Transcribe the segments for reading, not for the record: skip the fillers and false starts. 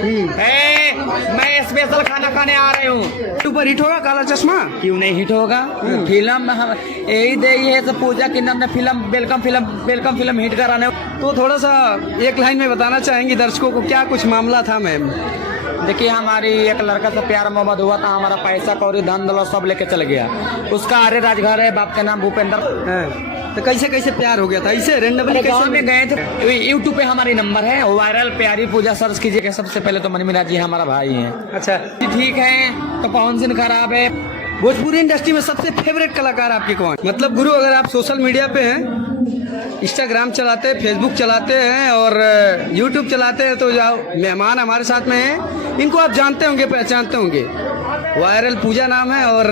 मैं स्पेशल खाना खाने आ रही हूँ। ऊपर हिट होगा काला चश्मा? क्यों नहीं हिट होगा? फिल्म यही दे है तो पूजा की ने फिल्म वेलकम फिल्म हिट कराने। तो थोड़ा सा एक लाइन में बताना चाहेंगे दर्शकों को क्या कुछ मामला था मैम? देखिए, हमारी एक लड़का से प्यार मोहब्बत हुआ था, हमारा पैसा कौड़ी धन दौलत सब लेके चल गया। उसका आर्य राजघर है, बाप का नाम भूपेंद्र। तो कैसे कैसे प्यार हो गया था? इसे रेंडमली गाँव में गए थे। यूट्यूब पे हमारी नंबर है, वायरल प्यारी पूजा सर्च कीजिएगा। सबसे पहले तो मनमीरा जी हमारा भाई है। अच्छा, ठीक है। तो पवन सिंह खराब है। भोजपुरी इंडस्ट्री में सबसे फेवरेट कलाकार आपके कौन? मतलब गुरु, अगर आप सोशल मीडिया पे हैं, इंस्टाग्राम चलाते हैं, फेसबुक चलाते हैं और यूट्यूब चलाते हैं, तो जो मेहमान हमारे साथ में हैं, इनको आप जानते होंगे, पहचानते होंगे। वायरल पूजा नाम है और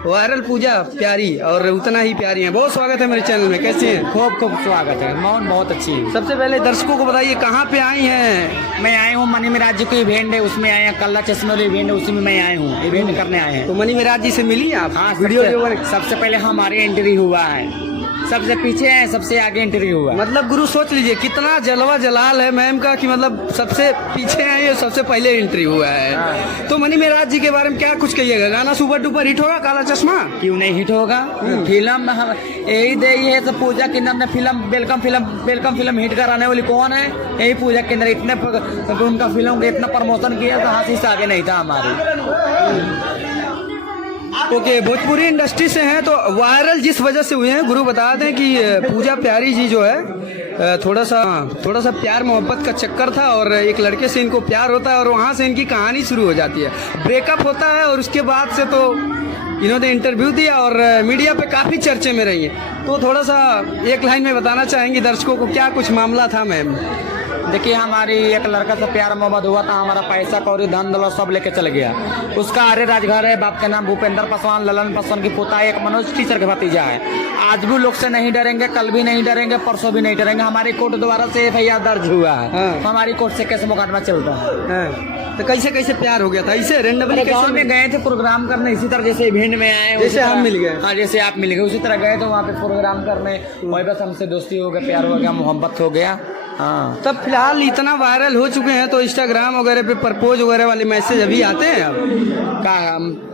वायरल पूजा प्यारी और उतना ही प्यारी है। बहुत स्वागत है मेरे चैनल में। कैसे हैं? खूब स्वागत है। मौन बहुत अच्छी है। सबसे पहले दर्शकों को बताइए कहाँ पे आई हैं? मैं आए हूँ मनी मिराज जी को इवेंट है, उसमें आए हैं। कल्ला चश्मे वाले इवेंट है, उसी में मैं आए हूँ, इवेंट करने आए हैं। तो मनी मिराज जी से मिली आप? हाँ, वीडियो सबसे पहले हमारी एंट्री हुआ है। सबसे पीछे है, सबसे आगे एंट्री हुआ। मतलब गुरु सोच लीजिए कितना जलवा जलाल है मैम का, कि मतलब सबसे पीछे है, सबसे पहले एंट्री हुआ है। तो मनी मिराज जी के बारे में क्या कुछ कहिएगा? गाना सुपर डुपर हिट होगा काला चश्मा? क्यों नहीं हिट होगा? फिल्म यही दे है तो पूजा के अंदर फिल्म वेलकम फिल्म हिट कराने वाली कौन है? यही पूजा के अंदर। इतने उनका फिल्म इतना प्रमोशन किया तो हाथ से आगे नहीं था हमारी। ओके, भोजपुरी इंडस्ट्री से हैं तो वायरल जिस वजह से हुए हैं, गुरु बता दें कि पूजा प्यारी जी जो है थोड़ा सा प्यार मोहब्बत का चक्कर था और एक लड़के से इनको प्यार होता है और वहाँ से इनकी कहानी शुरू हो जाती है। ब्रेकअप होता है और उसके बाद से तो इन्होंने इंटरव्यू दिया और मीडिया पे काफ़ी चर्चे में रही है। तो थोड़ा सा एक लाइन में बताना चाहेंगे दर्शकों को क्या कुछ मामला था मैम? देखिए, हमारी एक लड़का से प्यार मोहब्बत हुआ था, हमारा पैसा कौड़ी धन दौलत सब लेके चल गया। उसका आर्य राजघर है, बाप का नाम भूपेंद्र पासवान, ललन पासवान की पोता है, एक मनोज टीचर का भतीजा है। आज भी लोग से नहीं डरेंगे, कल भी नहीं डरेंगे, परसों भी नहीं डरेंगे। हमारी कोर्ट द्वारा से FIR दर्ज हुआ है। हमारी कोर्ट से कैसे मुकदमा चलता है। तो कैसे कैसे प्यार हो गया था? इसे रेंडमली गाँव में गए थे प्रोग्राम करने, इसी तरह जैसे इवेंट में आए, जैसे हम मिल गए। हाँ, जैसे आप मिल गए उसी तरह गए तो वहाँ पे प्रोग्राम करने, वही बस हमसे दोस्ती हो गया, प्यार हो गया, मोहब्बत हो गया। हाँ, तब फिलहाल इतना वायरल हो चुके हैं तो इंस्टाग्राम वगैरह पे प्रपोज वगैरह वाले मैसेज अभी आते हैं अब का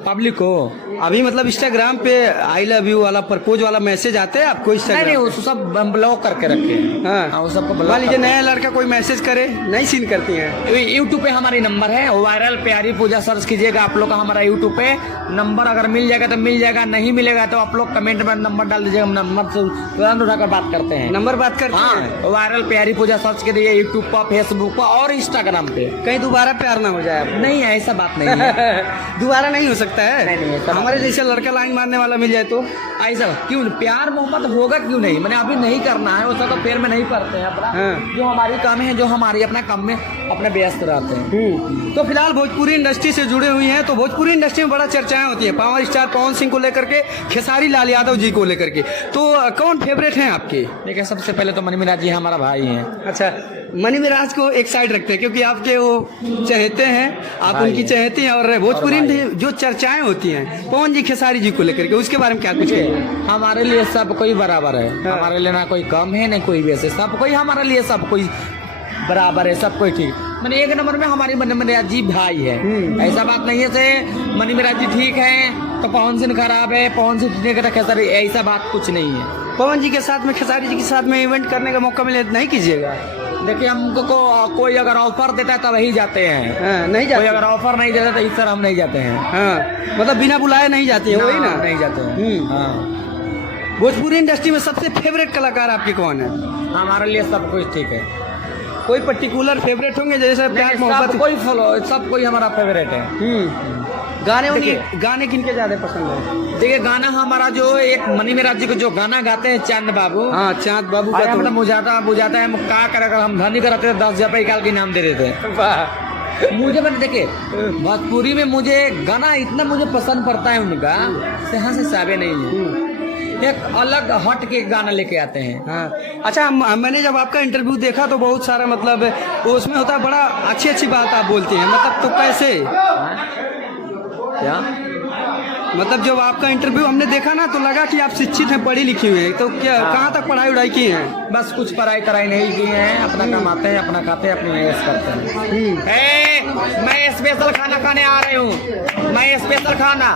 पब्लिक को? अभी मतलब इंस्टाग्राम पे आई लव यू वाला प्रपोज वाला मैसेज आते हैं आपको? नहीं, वो सब ब्लॉक करके रखे हैं। हाँ, वो सबको मान लीजिए नया लड़का कोई मैसेज करे, नहीं सीन करती हैं। यूट्यूब पे हमारी नंबर है, वायरल प्यारी पूजा सर्च कीजिएगा आप लोग का हमारा यूट्यूब पे नंबर। अगर मिल जाएगा तो मिल जाएगा, नहीं मिलेगा तो आप लोग कमेंट में नंबर डाल दीजिएगा, नंबर से तुरंत उठाकर बात करते हैं। नंबर बात करते हैं। वायरल प्यारी पूजा सर्च के दिए यूट्यूब पर, फेसबुक पर और इंस्टाग्राम पे। कहीं दोबारा प्यार ना हो जाए? नहीं, ऐसा बात नहीं है। दोबारा नहीं हो सकता है? नहीं, हमारे जैसे लड़का लाइन मारने वाला मिल जाए तो ऐसा क्यों? प्यार मोहब्बत होगा क्यों नहीं? मैंने अभी नहीं करना है वैसा तो पैर में नहीं पड़ते हैं अपना। जो हमारी काम है, जो हमारी अपना काम में अपने व्यस्त रहते हैं। तो फिलहाल भोजपुरी इंडस्ट्री से जुड़े हुई हैं तो भोजपुरी इंडस्ट्री में बड़ा चर्चाएं होती है, पावर स्टार पवन सिंह को लेकर के, खेसारी लाल यादव जी को लेकर के। तो कौन फेवरेट हैं आपके? देखिए, सबसे पहले तो मनी मिराज जी हमारा भाई हैं। अच्छा, मनी मिराज को एक साइड रखते हैं क्योंकि आपके वो चहेते हैं, आप उनकी चहेती हैं। और भोजपुरी जो चर्चाएं होती हैं पवन जी खेसारी जी को लेकर के, उसके बारे में क्या कुछ कहिए? हमारे लिए सब कोई बराबर है। हमारे लिए ना कोई कम है ना कोई वैसे, सब कोई हमारे लिए सब कोई बराबर है, सब कोई ठीक। मैंने एक नंबर में हमारी मनी मिराज जी भाई है। ऐसा बात नहीं है से मनी मिराज जी ठीक है तो पवन सिंह खराब है, पवन सिंह ठीक है खेसारी, ऐसा बात कुछ नहीं है। पवन जी के साथ में, खेसारी जी के साथ में इवेंट करने का मौका मिले नहीं कीजिएगा? देखिए, हमको कोई अगर ऑफर देता है तब ही जाते हैं। नहीं जाते? कोई अगर ऑफर नहीं देता तो इस तरह हम नहीं जाते हैं। हाँ, मतलब बिना बुलाए नहीं जाते हैं, वही ना? नहीं जाते हैं। भोजपुरी इंडस्ट्री में सबसे फेवरेट कलाकार आपके कौन है? हमारे लिए सब कुछ ठीक है। कोई पर्टिकुलर फेवरेट होंगे जैसे प्यार मोहब्बत? कोई फॉलो, सब कोई हमारा फेवरेट है। गाने किनके ज्यादा पसंद है? देखिए, गाना हमारा जो एक मनी मिराज जी को जो गाना गाते हैं चांद बाबू। हाँ, चांद बाबू का तो बुझाता है हम क्या कर, अगर हम धनी कराते 10,000 रुपये निकाल के इनाम दे देते हैं। मुझे मैंने देखिए भोजपुरी में मुझे गाना इतना मुझे पसंद पड़ता है उनका, से साबे नहीं है। एक अलग हट के गाना लेके आते हैं। हाँ। अच्छा, मैंने जब आपका इंटरव्यू देखा तो बहुत सारा मतलब उसमें होता है, बड़ा अच्छी बात आप बोलते हैं। मतलब तो कैसे क्या मतलब जब आपका इंटरव्यू हमने देखा ना तो लगा कि आप शिक्षित हैं, पढ़ी लिखी हुई हैं। तो क्या कहाँ तक पढ़ाई उड़ाई की हैं? बस कुछ पढ़ाई कराई नहीं की है, अपना कमाते हैं, अपना खाते हैं, अपनी ऐश करते हैं। मैं स्पेशल खाना खाने आ रही हूँ, मैं स्पेशल खाना